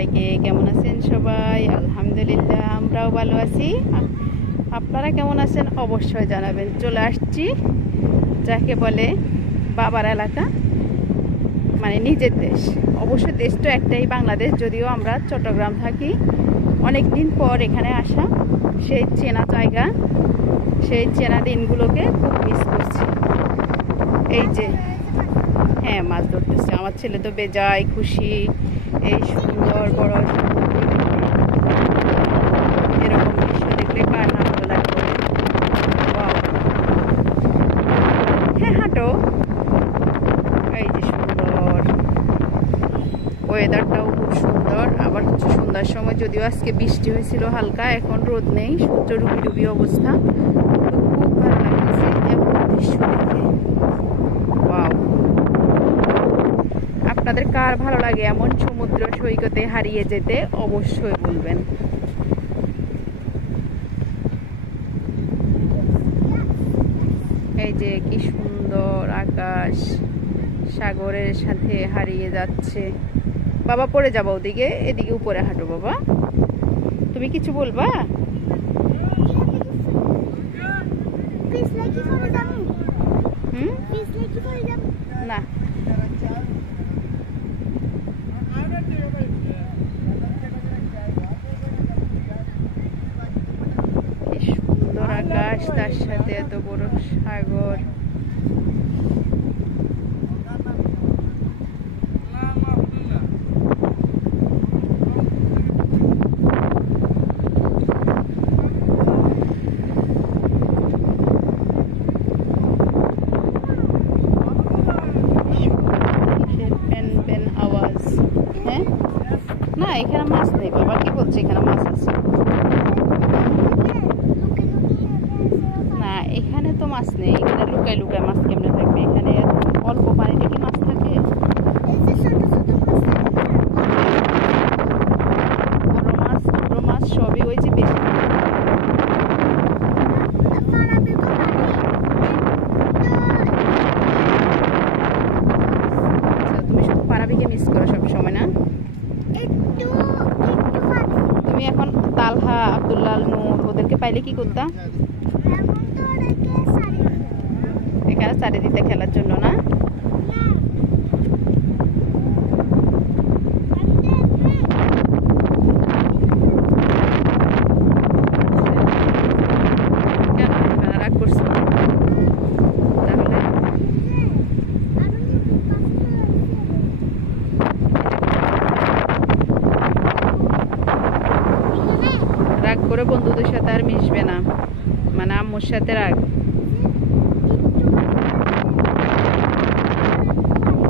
সবাইকে। কেমন আছেন সবাই? আলহামদুলিল্লাহ, আমরাও ভালো আছি। আপনারা কেমন আছেন অবশ্যই জানাবেন। চলে আসছি যাকে বলে বাবার এলাকা, মানে নিজের দেশ। অবশ্য দেশ তো একটাই, বাংলাদেশ, যদিও আমরা চট্টগ্রাম থাকি। অনেক দিন পর এখানে আসা, সেই চেনা জায়গা, সেই চেনা দিনগুলোকে খুব মিস করছি। এই যে হ্যাঁ, মাছ ধরতেছে আমার ছেলে, তো বেজায় খুশি। এই সুন্দর বড় এরকম দৃশ্য দেখলে কার না ভালো লাগবে? হ্যাঁ, হাঁটো। এই যে সুন্দর ওয়েদারটাও খুব সুন্দর। আবার হচ্ছে সন্ধ্যার সময়, যদিও আজকে বৃষ্টি হয়েছিল হালকা, এখন রোদ নেই, সূর্য ডুবি ডুবি অবস্থা। খুব ভালো লাগতেছে এমন দৃশ্য দেখে। ওয়াও! আপনাদের কার ভালো লাগে এমন সমুদ্র সৈকতে হারিয়ে যেতে? অবশ্যই বলবেন। এই যে কি সুন্দর আকাশ, সাগরের সাথে হারিয়ে যাচ্ছে। বাবা পড়ে যাবো ওদিকে, এদিকে উপরে হাঁটো। বাবা, তুমি কিছু বলবা? না, কি সুন্দর আকাশ, তার সাথে এত বড় সাগর। আওয়াজ, হ্যাঁ, না এখানে মাছ নেই। বাবা কি বলছে? এখানে মাছ আছে না? এখানে তো মাছ নেই। এখানে লুকায় লুকায় মাছ কেমনে থাকবে? এখানে অল্প পানিতে কি মাছ থাকে? বড় মাছ সবই ওই যে বেশি। তুমি শুধু পারাবিকে মিস করো সব সময়, না? তুমি এখন তালহা, আব্দুল্লাহ, নূর ওদেরকে পাইলে কি করতা? এখানে চারিদিকে খেলার জন্য, না? রাগ করছো? তাহলে রাগ করে বন্ধুদের সাথে আর মিশবে না, মানে আম্মুর সাথে রাগ।